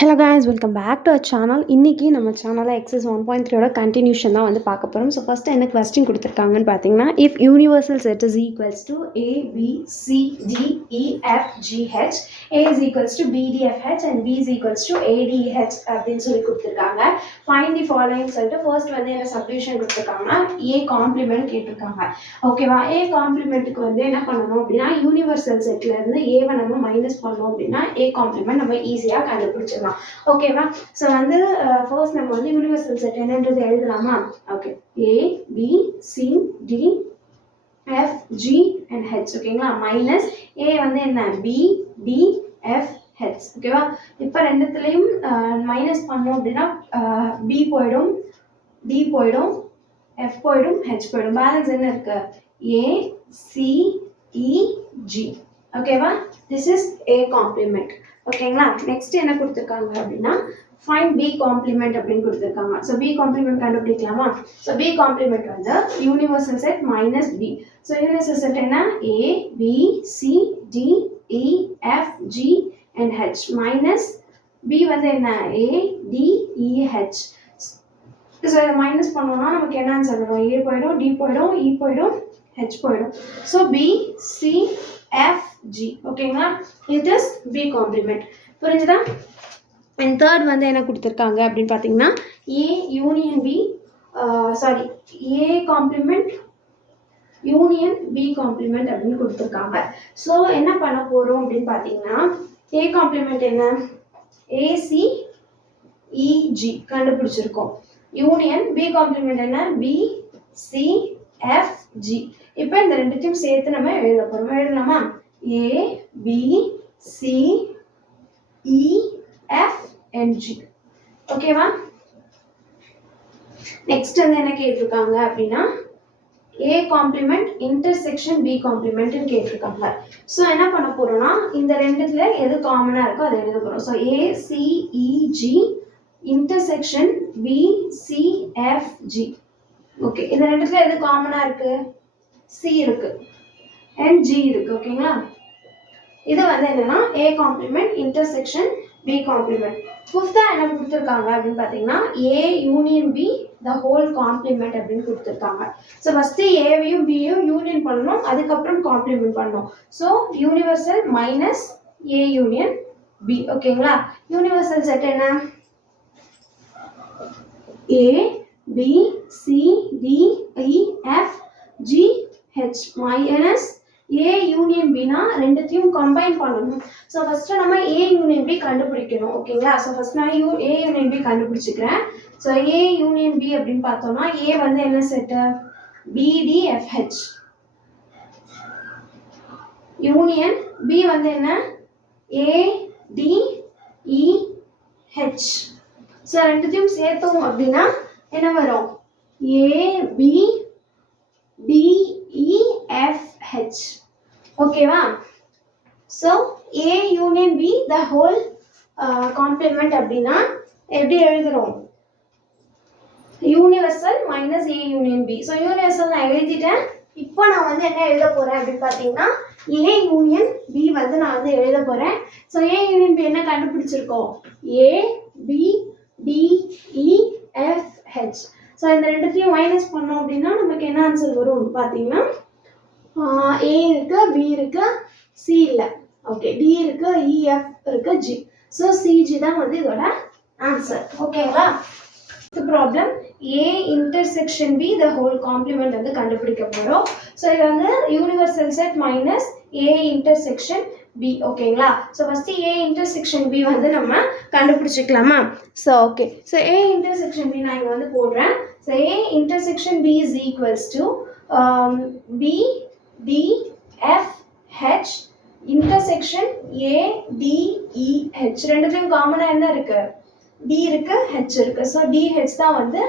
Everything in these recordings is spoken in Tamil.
Hello guys, welcome back to our channel. இன்றைக்கி நம்ம சேனலில் எக்ஸஸ் 1.3யோட கண்டினியூஷன் தான் வந்து பார்க்க போகிறோம். ஸோ ஃபஸ்ட்டு என்ன கொஸ்டின் கொடுத்துருக்காங்கன்னு பார்த்தீங்கன்னா, if universal set is equals to A, B, C, D, E, F, G, H, A is equals to B, D, F, H and B is equals to A, D, H அப்படின்னு சொல்லி கொடுத்துருக்காங்க. ஃபைண்ட் தி ஃபாலோயிங் சொல்லிட்டு ஃபர்ஸ்ட் வந்து என்ன சப்டிவிஷன் கொடுத்துருக்காங்கன்னா A காம்ப்ளிமெண்ட் கேட்டிருக்காங்க. ஓகேவா? A காம்ப்ளிமெண்ட்டுக்கு வந்து என்ன பண்ணணும் அப்படின்னா, யூனிவர்சல் செட்லேருந்து ஏவை நம்ம மைனஸ் பண்ணோம் அப்படின்னா A காம்ப்ளிமெண்ட் நம்ம ஈஸியாக கண்டுபிடிச்சிடலாம். ஓகேவா? ஸோ வந்து ஃபர்ஸ்ட் நம்ம வந்து யூனிவர்சல் செட் என்னன்றது எழுதலாமா? Okay, A, B, C, D, F, G and H. ஓகேங்களா? மைனஸ் A வந்து என்ன? B, D, F, H. ஓகேவா? இப்போ ரெண்டுத்துலேயும் மைனஸ் பண்ணோம் அப்படின்னா B போயிடும், D போயிடும், F போயிடும், H போயிடும். பேலன்ஸ் என்ன இருக்கு? A, C, E, G. ஓகேவா? This is A complement. ஓகேங்களா? நெக்ஸ்ட் என்ன கொடுத்துருக்காங்க அப்படின்னா, ஃபைண்ட் B காம்ப்ளிமெண்ட் அப்படின்னு கொடுத்துருக்காங்க. ஸோ B காம்ப்ளிமெண்ட் கண்டுபிடிக்கலாமா? ஸோ B காம்ப்ளிமெண்ட் வந்து universal set minus B. So universal set என்ன? A, B, C, D, E, F, G and H minus B வந்து என்ன? A, D, E, H. So இதை மைனஸ் பண்ணோம்னா நமக்கு என்ன ஆன்சர் வரும்? A போயிடும், D போயிடும், E போயிடும், H போயிடும். So B, C, F, G. ஓகேங்களா? இது இஸ் B காம்ப்ளிமெண்ட். புரிஞ்சுதா? அண்ட் தேர்ட் வந்து என்ன கொடுத்துருக்காங்க அப்படின்னு பார்த்தீங்கன்னா, A union B, sorry, A complement union B complement அப்படின்னு கொடுத்துருக்காங்க. ஸோ என்ன பண்ண போகிறோம் அப்படின்னு பார்த்தீங்கன்னா, A காம்ப்ளிமெண்ட் என்ன? AC EG கண்டுபிடிச்சிருக்கோம். யூனியன் B காம்ப்ளிமெண்ட் என்ன? B C F G. இப்போ இந்த ரெண்டுத்தையும் சேர்த்து நம்ம எழுத போகிறோம். எழுதலாமா? A B C E F and G. ஓகேவா? நெக்ஸ்ட் வந்து என்ன கேட்டிருக்காங்க அப்படின்னா, A complement intersection B complement கேட்டிருக்காங்க. ஸோ என்ன பண்ண போறோம்னா, இந்த ரெண்டுத்துல எது காமனா இருக்கோ அதை எழுத போறோம். So A C E G intersection B C F G. Okay, இந்த ரெண்டுத்துல எது காமனா இருக்கு? C இருக்கு and G இருக்கு. ஓகேங்களா? இது வந்து என்னன்னா A complement intersection B complement. ஃபிஃப்த்தா என்ன கொடுத்துருக்காங்க அப்படின்னு பார்த்தீங்கன்னா, A union B the whole complement அப்படின்னு கொடுத்துருக்காங்க. ஸோ ஃபஸ்ட்டு ஏவையும் பியும் யூனியன் பண்ணணும், அதுக்கப்புறம் காம்ப்ளிமெண்ட் பண்ணணும். So universal minus A union B. ஓகேங்களா? யூனிவர்சல் செட் என்ன? A B C D E F G H minus A union Bனா ரெண்டுத்தையும் கம்பைன் பண்ணணும். ஸோ ஃபஸ்ட்டு நம்ம A யூனியன் B கண்டுபிடிக்கணும். ஓகேங்களா? ஸோ ஃபஸ்ட் நான் A யூனியன் B கண்டுபிடிச்சிக்கிறேன். ஸோ A யூனியன் B அப்படின்னு பார்த்தோம்னா, A வந்து என்ன செட்டு? BDFH. யூனியன் B வந்து என்ன? ADEH. ஸோ ரெண்டுத்தையும் சேர்த்தோம் அப்படின்னா என்ன வரும்? ABDEFH. ஓகேவா? So A union B the whole complement அப்படின்னா எப்படி எழுதுறோம்? Universal minus A union B. So universal நான் எழுதிட்டேன். இப்போ நான் வந்து என்ன எழுத போறேன் அப்படின்னு பார்த்தீங்கன்னா, A யூனியன் B வந்து நான் வந்து எழுத போறேன். ஸோ A யூனியன் B என்ன கண்டுபிடிச்சிருக்கோம்? ABDEFH. ஸோ இந்த ரெண்டுத்தையும் மைனஸ் பண்ணோம் அப்படின்னா நமக்கு என்ன ஆன்சர் வரும் பார்த்தீங்கன்னா, A இருக்கு, B இருக்கு, C இல்லை. ஓகே, D இருக்கு, EF இருக்கு, G. ஸோ CG தான் வந்து இதோட ஆன்சர். ஓகேங்களா? Problem A intersection B the whole complement வந்து கண்டுபிடிக்க போகிறோம். ஸோ இது வந்து universal set minus A intersection B. ஓகேங்களா? So first A intersection B வந்து நம்ம கண்டுபிடிச்சிக்கலாமா? So okay, so A intersection B நான் இங்கே வந்து போடுறேன். So A intersection B is equals to B D F H intersection A D E H. ரெண்டுத்தையும் காமனாக என்ன இருக்கு? D இருக்கு, H இருக்கு. ஸோ DH தான் வந்து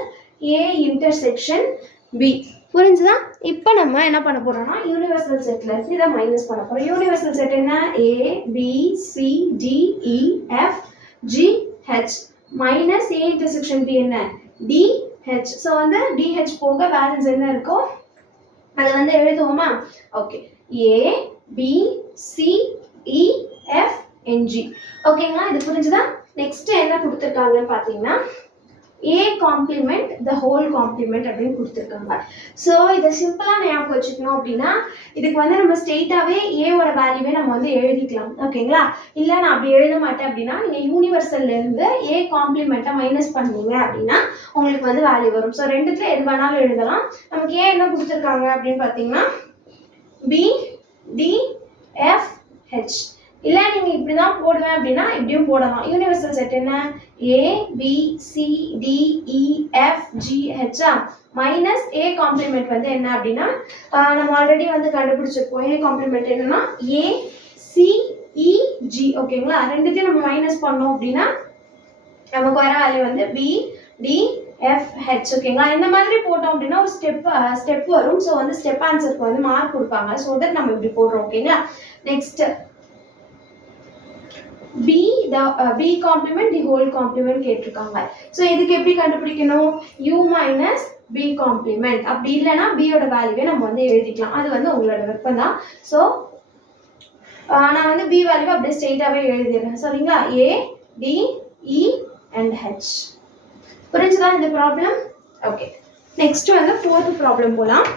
A இன்டர்செக்ஷன் B. புரிஞ்சுதா? இப்போ நம்ம என்ன பண்ண போறோம்னா, யூனிவர்சல் செட்ல இருந்து இதை மைனஸ் பண்ண போறோம். யூனிவர்சல் செட் என்ன? A B C D E F G H minus A intersection B என்ன? DH. ஸோ வந்து DH போக பேலன்ஸ் என்ன இருக்கோ அதை வந்து எழுதுவோமா? Okay, A B C E F NG. ஓகேங்களா, இது புரிஞ்சுதா? நெக்ஸ்ட் என்ன கொடுத்துருக்காங்கன்னு பார்த்தீங்கன்னா A complement the whole complement அப்படின்னு கொடுத்துருக்காங்க. ஸோ இதை சிம்பிளாக ஞாபகம் வச்சுக்கணும் அப்படின்னா இதுக்கு வந்து நம்ம ஸ்ட்ரெயிட்டாகவே ஏவோட வேல்யூவே நம்ம வந்து எழுதிக்கலாம். ஓகேங்களா, இல்லை நான் அப்படி எழுத மாட்டேன் அப்படின்னா நீங்கள் யூனிவர்சல்லேருந்து A காம்ப்ளிமெண்ட்டை மைனஸ் பண்ணீங்க அப்படின்னா உங்களுக்கு வந்து வேல்யூ வரும். ஸோ ரெண்டுத்துல எது வேணாலும் எழுதலாம். நமக்கு ஏன் என்ன கொடுத்துருக்காங்க அப்படின்னு பார்த்தீங்கன்னா B D F H. இல்லை நீங்கள் இப்படி தான் போடுவேன் அப்படின்னா இப்படியும் போடலாம். யூனிவர்சல் செட் என்ன? A B C D E F G H minus A complement வந்து என்ன அப்படின்னா நம்ம ஆல்ரெடி வந்து கண்டுபிடிச்சிருப்போம். A காம்ப்ளிமெண்ட் என்னன்னா A C E G. ஓகேங்களா, ரெண்டுத்தையும் நம்ம மைனஸ் பண்ணோம் அப்படின்னா நமக்கு வர வேல்யூ வந்து B D F H. ஓகேங்களா, இந்த மாதிரி போட்டோம் அப்படின்னா ஒரு ஸ்டெப் வரும். ஸோ வந்து ஸ்டெப் ஆன்சருக்கு வந்து மார்க் கொடுப்பாங்க. ஸோ தட் நம்ம இப்படி போடுறோம். ஓகேங்களா, next B complement the whole complement கேட்டிருக்காங்க. ஸோ இதுக்கு எப்படி கண்டுபிடிக்கணும்? U minus B complement. அப்படி இல்லைன்னா B யோட வேல்யூவே நம்ம வந்து எழுதிக்கலாம். அது வந்து உங்களோட விருப்பம் தான். ஸோ நான் வந்து B வேல்யூவை அப்படியே ஸ்ட்ரெயிட்டாகவே எழுதிடுறேன். சரிங்களா, A D E and H. புரிஞ்சுதா இந்த ப்ராப்ளம்? ஓகே, நெக்ஸ்ட் வந்து ஃபோர்த் ப்ராப்ளம் போகலாம்.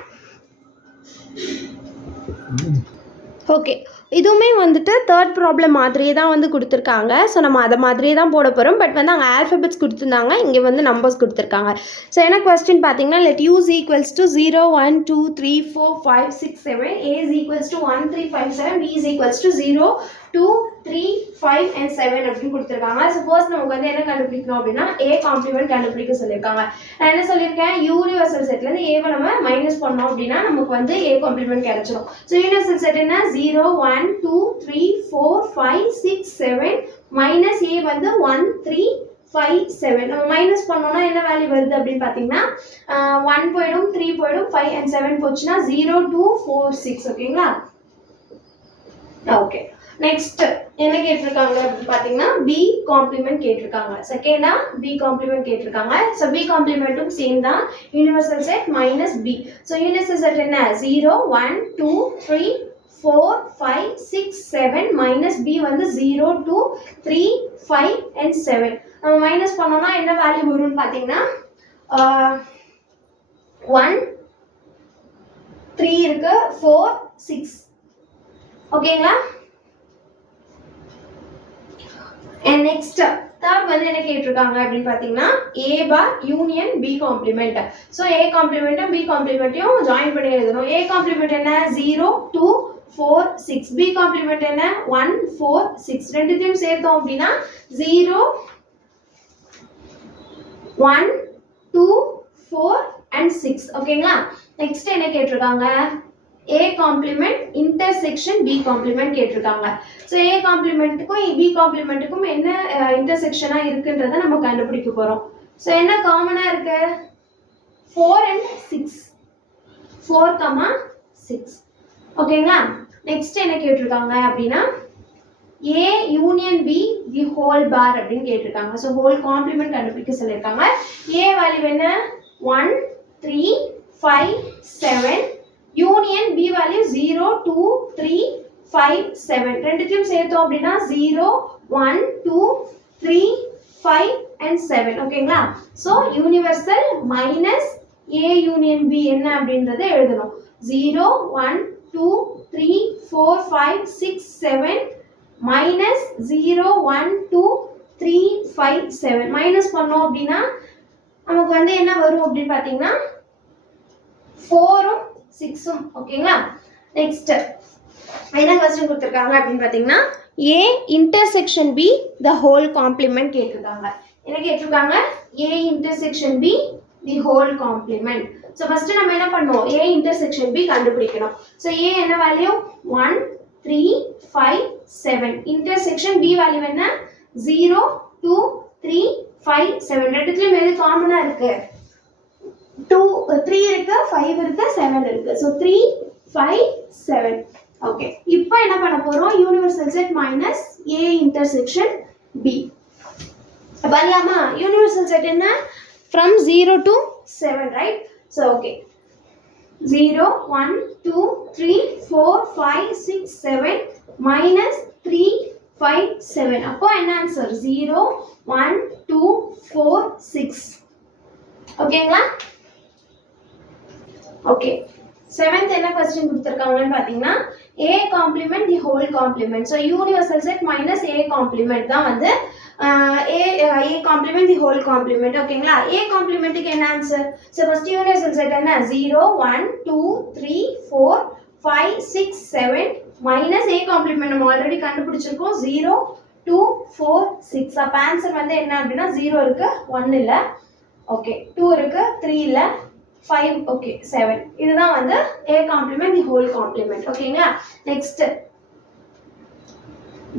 ஓகே, இதுவுமே வந்துட்டு தேர்ட் ப்ராப்ளம் மாதிரியே தான் வந்து கொடுத்துருக்காங்க. ஸோ நம்ம அதை மாதிரியே தான் போட போகிறோம். பட் வந்து அங்கே ஆல்ஃபபெட்ஸ் கொடுத்துருந்தாங்க, இங்கே வந்து நம்பர்ஸ் கொடுத்துருக்காங்க. ஸோ என்ன கொஸ்டின் பார்த்தீங்கன்னா let u is equals to 0 1 2 3 4 5 6 7, a is equals to 1 3 5 7, b is equals to 0 2 3 5 and 7 அப்படின்னு கொடுத்துருக்காங்க. சப்போஸ் நமக்கு வந்து என்ன கண்டுபிடிக்கணும் அப்படின்னா A காம்ப்ளிமெண்ட் கண்டுபிடிக்க சொல்லியிருக்காங்க. நான் என்ன சொல்லியிருக்கேன், யூனிவர்சல் செட்லேருந்து ஏவை நம்ம மைனஸ் பண்ணோம் அப்படின்னா நமக்கு வந்து A காம்ப்ளிமெண்ட் கிடைச்சிடும். ஸோ யூனிவர்சல் செட் என்ன? 0 1 2 3 4 5 6 7 மைனஸ் A வந்து 1 3 5 7. நம்ம மைனஸ் பண்ணோம்னா என்ன வேல்யூ வருது அப்படின்னு பார்த்தீங்கன்னா 1 போயிடும், 3 போயிடும், 5 and 7 போச்சுன்னா 0 2 4 6. ஓகேங்களா, ஓகே. நெக்ஸ்ட் என்ன கேட்டிருக்காங்க அப்படின்னு பார்த்தீங்கன்னா B காம்ப்ளிமெண்ட் கேட்டிருக்காங்க. செகண்டா B காம்ப்ளிமெண்ட் கேட்டிருக்காங்க. ஸோ B காம்ப்ளிமெண்ட்டும் சேம் தான், universal set minus B. So universal set என்ன? 0 1 2 3 4 5 6 7 மைனஸ் B வந்து 0 2 3 5 and 7. நம்ம மைனஸ் பண்ணோம்னா என்ன வேல்யூ வரும்னு பார்த்தீங்கன்னா 1 3 இருக்கு, 4 6. ஓகேங்களா, and next third வந்து என்ன கேட்டிருக்காங்க அப்படின்னு பார்த்தீங்கன்னா A bar union B complement. So A காம்ப்ளிமெண்ட்டும் B காம்ப்ளிமெண்ட்டையும் ஜாயின் பண்ணி எழுதணும். A காம்ப்ளிமெண்ட் என்ன? 0 2 4 6. B காம்ப்ளிமெண்ட் என்ன? 1 4 6. ரெண்டுத்தையும் சேர்த்தோம் அப்படின்னா 0 1 2 4 and 6. ஓகேங்களா, நெக்ஸ்ட் என்ன கேட்டிருக்காங்க? A complement intersection B complement கேட்டிருக்காங்க. ஸோ A காம்ப்ளிமெண்ட்டுக்கும் B காம்ப்ளிமெண்ட்டுக்கும் என்ன இன்டர்செக்ஷனாக இருக்குன்றதை நம்ம கண்டுபிடிக்க போகிறோம். ஸோ என்ன காமனாக இருக்கு? 4 and 6. 4, 6. ஓகேங்களா, நெக்ஸ்ட் என்ன கேட்டிருக்காங்க அப்படின்னா A union B the whole bar அப்படின்னு கேட்டிருக்காங்க. ஸோ ஹோல் காம்ப்ளிமெண்ட் கண்டுபிடிக்க சொல்லியிருக்காங்க. A வேல்யூ என்ன? 1 3 5 7. Union B value 0 2 3 5 7. ரெண்டுத்தையும் சேர்த்தோம் அப்படின்னா 0 1 2 3 5 and 7. ஓகேங்களா, so universal minus A union B என்ன அப்படின்றத எழுதணும். 0 1 2 3 4 5 6 7 மைனஸ் 0 1 2 3 5 7. மைனஸ் பண்ணோம் அப்படின்னா நமக்கு வந்து என்ன வரும் அப்படின்னு பார்த்தீங்கன்னா 4 6. ஓகேங்களா, நெக்ஸ்ட் என்ன क्वेश्चन கொடுத்திருக்காங்க அப்படின்னு பார்த்தீங்கன்னா A intersection B the whole complement கேட்டிருக்காங்க. என்ன கேட்டிருக்காங்க? A intersection B the whole complement. So first நம்ம என்ன பண்ணுவோம்? A இன்டர்செக்ஷன் B கண்டுபிடிக்கணும். ஸோ A என்ன வேல்யூ? 1 3 5 7. இன்டர்செக்ஷன் B வேல்யூ என்ன? 0 2 3 5 7. ரெண்டுத்துலயும் எது காமனா இருக்கு? 3 இருக்கு, 5 இருக்கு, 7 இருக்கு. ஸோ 3 5 7. ஓகே, இப்போ என்ன பண்ண போறோம்? Universal set minus A intersection B. பண்ணலாமா? யூனிவர்சல் செட் என்ன? from 0 to 7, right? So okay, 0 1 2 3 4 5 6 7 minus 3 5 7. அப்போ என்ன ஆன்சர் 0 1 2 4 6. ஓகேங்களா? ஓகே, செவன்த் என்ன கொஸ்டின் கொடுத்துருக்காங்கன்னு பார்த்தீங்கன்னா a complement the whole complement. So universal set minus a complement தான் வந்து a complement the whole complement. ஓகேங்களா? a complementக்கு என்ன answer? So first universal set என்ன 0 1 2 3 4 5 6 7 மைனஸ் a complement நம்ம ஆல்ரெடி கண்டுபிடிச்சிருக்கோம் 0 2 4 6. அப்போ ஆன்சர் வந்து என்ன அப்படின்னா 0 இருக்கு 1 இல்லை, ஓகே 2 இருக்கு 3 இல்லை 5, ஓகே 7. இதுதான் வந்து a complement the whole complement. ஓகேங்களா? Next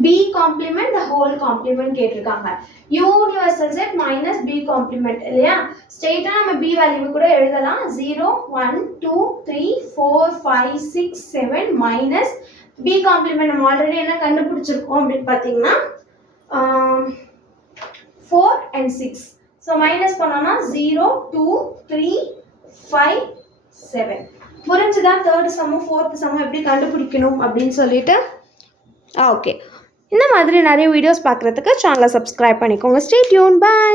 b complement the whole complement கேட்டிருக்காங்க. Universal set minus b complement இல்லையா? ஸ்ட்ரெயிட்டா நம்ம b வேல்யூ கூட எழுதலாம் 0 1 2 3 4 5 6 7 மைனஸ் b complement நம்ம ஆல்ரெடி என்ன கண்டுபிடிச்சிருக்கோம் அப்படின்னு பார்த்தீங்கன்னா 4 and 6. ஸோ மைனஸ் பண்ணோம்னா 0 2 3 5 7. புரிஞ்சுதான் தேர்ட் சம்மும் ஃபோர்த் சம்மும் எப்படி கண்டுபிடிக்கணும் அப்படின்னு சொல்லிட்டு. ஓகே, இந்த மாதிரி நிறைய வீடியோஸ் பார்க்குறதுக்கு சேனலை சப்ஸ்கிரைப் பண்ணிக்கோங்க. Stay tune, by.